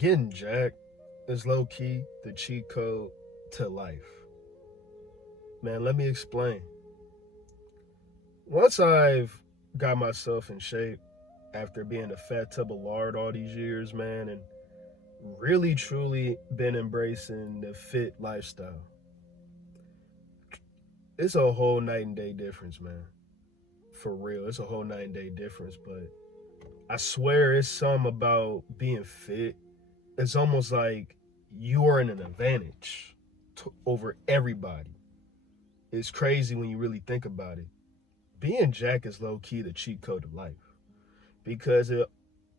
Getting jacked is low key the cheat code to life. Man, let me explain. Once I've got myself in shape after being a fat tub of lard all these years, man, and really truly been embracing the fit lifestyle, it's a whole night and day difference, man. For real, it's a whole night and day difference. But I swear it's something about being fit. It's almost like you are in an advantage over everybody. It's crazy when you really think about it. Being Jack is low key the cheat code of life because it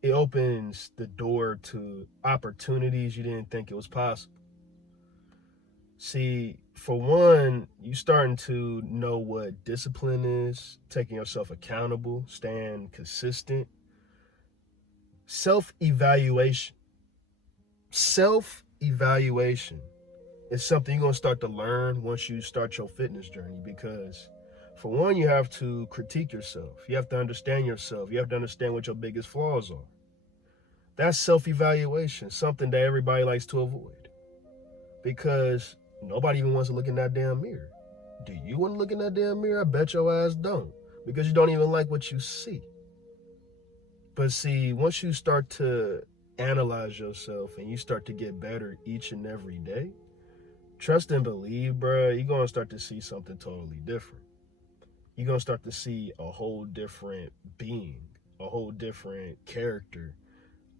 opens the door to opportunities you didn't think it was possible. See, for one, you starting to know what discipline is, taking yourself accountable, staying consistent, self-evaluation. Self-evaluation is something you're going to start to learn once you start your fitness journey because for one, you have to critique yourself. You have to understand yourself. You have to understand what your biggest flaws are. That's self-evaluation, something that everybody likes to avoid because nobody even wants to look in that damn mirror. Do you want to look in that damn mirror? I bet your ass don't because you don't even like what you see. But see, once you start to analyze yourself and you start to get better each and every day, trust and believe, bruh, you're going to start to see something totally different. You're going to start to see a whole different being, a whole different character,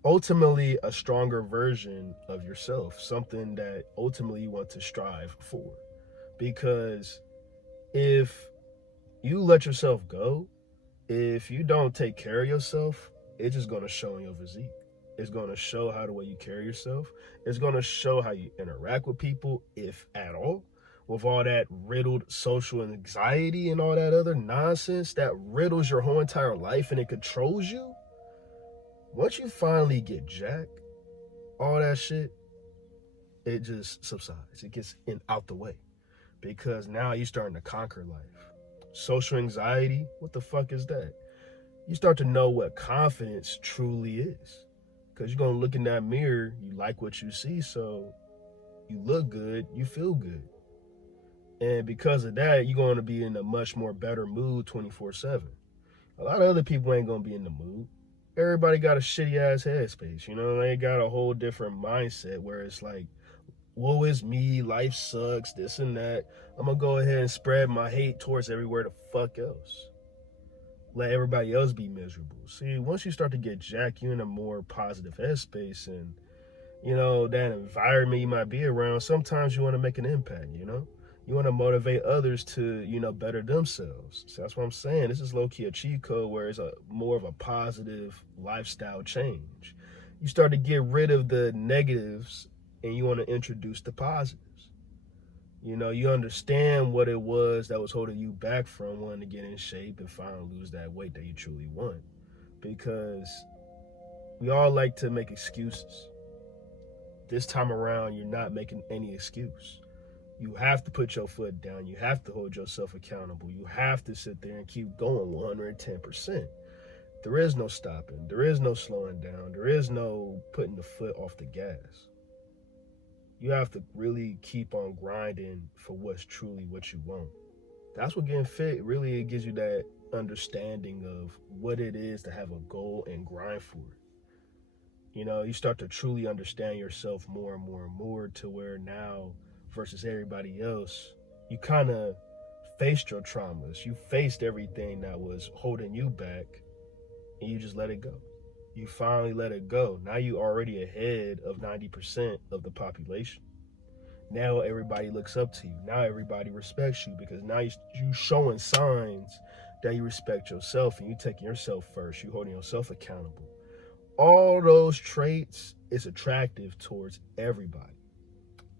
ultimately a stronger version of yourself, something that ultimately you want to strive for. Because if you let yourself go, if you don't take care of yourself, it's just going to show in your physique. It's going to show how the way you carry yourself. It's going to show how you interact with people, if at all. With all that riddled social anxiety and all that other nonsense that riddles your whole entire life and it controls you. Once you finally get jacked, all that shit, it just subsides. It gets out the way because now you're starting to conquer life. Social anxiety, what the fuck is that? You start to know what confidence truly is because you're going to look in that mirror, you like what you see, so you look good, you feel good. And because of that, you're going to be in a much more better mood 24/7. A lot of other people ain't going to be in the mood. Everybody got a shitty ass headspace, you know? They got a whole different mindset where it's like, woe is me, life sucks, this and that. I'm going to go ahead and spread my hate towards everywhere the fuck else. Let everybody else be miserable. See, once you start to get jacked, you're in a more positive headspace and, you know, that environment you might be around, sometimes you want to make an impact, you know? You want to motivate others to, you know, better themselves. So that's what I'm saying. This is low-key a cheat code where it's more of a positive lifestyle change. You start to get rid of the negatives and you want to introduce the positives. You know, you understand what it was that was holding you back from wanting to get in shape and finally lose that weight that you truly want. Because we all like to make excuses. This time around, you're not making any excuse. You have to put your foot down. You have to hold yourself accountable. You have to sit there and keep going 110%. There is no stopping. There is no slowing down. There is no putting the foot off the gas. You have to really keep on grinding for what's truly what you want. That's what getting fit really gives you that understanding of what it is to have a goal and grind for it. You know, you start to truly understand yourself more and more and more to where now versus everybody else, you kind of faced your traumas. You faced everything that was holding you back and you just let it go. You finally let it go. Now you already ahead of 90% of the population. Now everybody looks up to you. Now everybody respects you because now you showing signs that you respect yourself and you taking yourself first. You holding yourself accountable. All those traits is attractive towards everybody.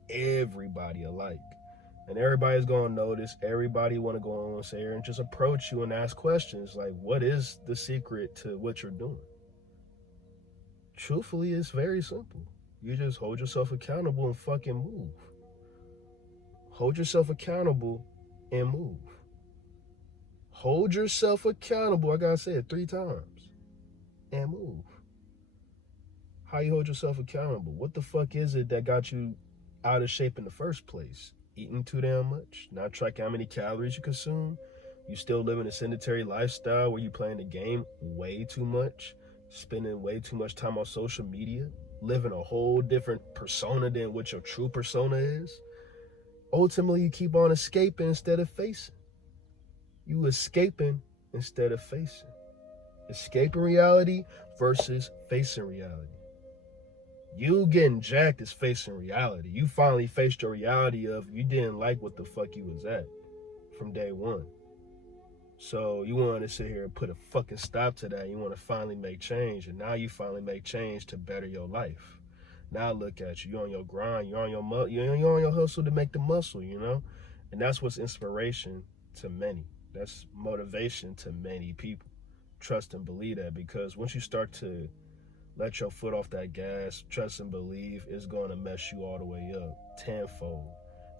Everybody alike. And everybody's going to notice. Everybody want to go on there and just approach you and ask questions like, what is the secret to what you're doing? Truthfully, it's very simple. You just hold yourself accountable and fucking move. Hold yourself accountable and move. Hold yourself accountable, I gotta say it 3 times, and move. How you hold yourself accountable? What the fuck is it that got you out of shape in the first place? Eating too damn much? Not tracking how many calories you consume? You still living a sedentary lifestyle where you playing the game way too much? Spending way too much time on social media? Living a whole different persona than what your true persona is? Ultimately, you keep on escaping instead of facing. You escaping instead of facing. Escaping reality versus facing reality. You getting jacked is facing reality. You finally faced your reality of you didn't like what the fuck you was at from day one. So you wanted to sit here and put a fucking stop to that. You want to finally make change. And now you finally make change to better your life. Now look at you. You're on your grind. You're on your hustle to make the muscle, you know? And that's what's inspiration to many. That's motivation to many people. Trust and believe that, because once you start to let your foot off that gas, trust and believe it's going to mess you all the way up tenfold.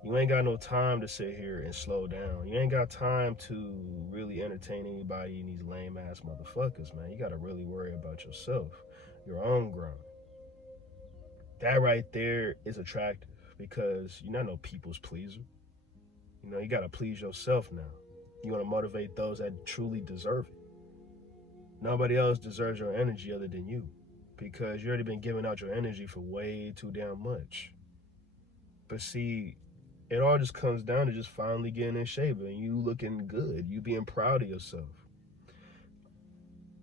You ain't got no time to sit here and slow down. You ain't got time to really entertain anybody in these lame ass motherfuckers, man. You got to really worry about yourself, your own grind. That right there is attractive because you're not no people's pleaser. You know, you got to please yourself now. You want to motivate those that truly deserve it. Nobody else deserves your energy other than you, because you already been giving out your energy for way too damn much. But see, it all just comes down to just finally getting in shape and you looking good, you being proud of yourself.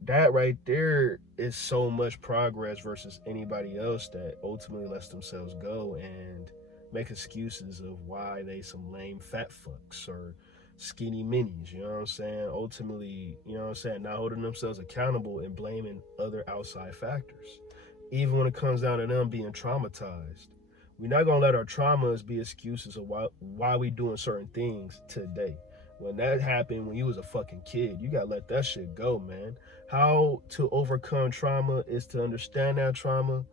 That right there is so much progress versus anybody else that ultimately lets themselves go and make excuses of why they some lame fat fucks or skinny minis, you know what I'm saying? Ultimately, you know what I'm saying, not holding themselves accountable and blaming other outside factors. Even when it comes down to them being traumatized. We're not gonna let our traumas be excuses of why we doing certain things today. When that happened when you was a fucking kid, you gotta let that shit go, man. How to overcome trauma is to understand that trauma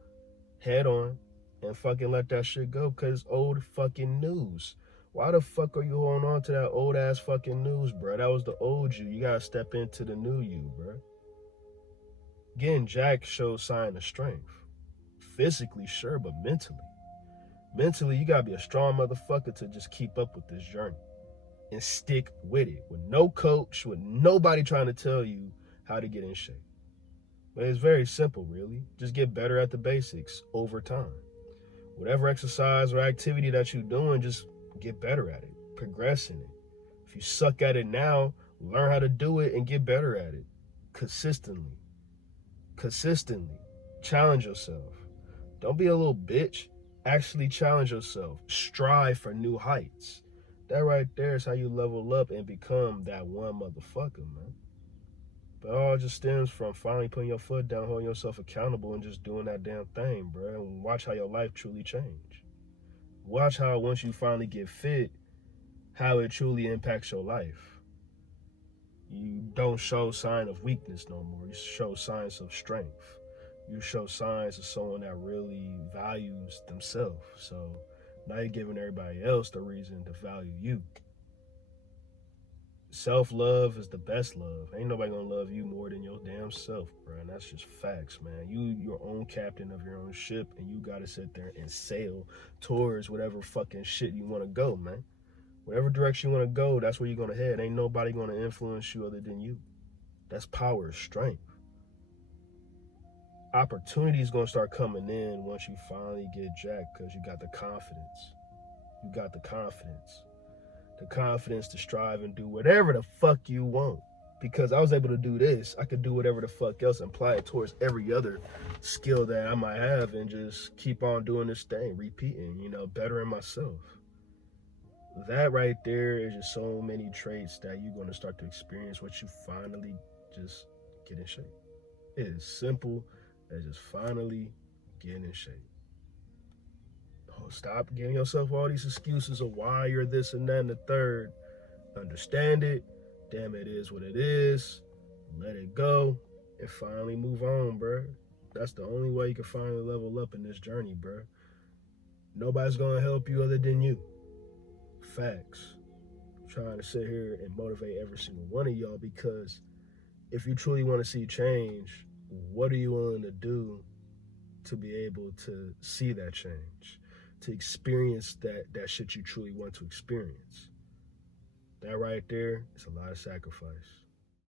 head on and fucking let that shit go, because it's old fucking news. Why the fuck are you holding on to that old ass fucking news, bro? That was the old you. You gotta step into the new you, bro. Getting jacked shows sign of strength. Physically, sure, but mentally. Mentally, you gotta be a strong motherfucker to just keep up with this journey and stick with it, with no coach, with nobody trying to tell you how to get in shape. But it's very simple, really. Just get better at the basics over time. Whatever exercise or activity that you're doing, just get better at it, progress in it. If you suck at it now, learn how to do it and get better at it consistently. Challenge yourself. Don't be a little bitch. Actually challenge yourself. Strive for new heights. That right there is how you level up and become that one motherfucker, man. But it all just stems from finally putting your foot down, holding yourself accountable, and just doing that damn thing, bro. And watch how your life truly change. Watch how once you finally get fit, how it truly impacts your life. You don't show sign of weakness no more. You show signs of strength. You show signs of someone that really values themselves. So now you're giving everybody else the reason to value you. Self-love is the best love. Ain't nobody gonna love you more than your damn self, bro. And that's just facts, man. You your own captain of your own ship, and you gotta sit there and sail towards whatever fucking shit you wanna go, man. Whatever direction you wanna go, that's where you're gonna head. Ain't nobody gonna influence you other than you. That's power, strength. Opportunity is gonna start coming in once you finally get jacked, because you got the confidence. You got the confidence. The confidence to strive and do whatever the fuck you want. Because I was able to do this, I could do whatever the fuck else and apply it towards every other skill that I might have and just keep on doing this thing, repeating, you know, bettering myself. That right there is just so many traits that you're going to start to experience once you finally just get in shape. It is simple as just finally getting in shape. Stop giving yourself all these excuses of why you're this and that and the third. Understand it. Damn, it is what it is. Let it go and finally move on, bro. That's the only way you can finally level up in this journey, bro. Nobody's gonna help you other than you. Facts. I'm trying to sit here and motivate every single one of y'all, because if you truly want to see change, what are you willing to do to be able to see that change, to experience that shit you truly want to experience. That right there is a lot of sacrifice.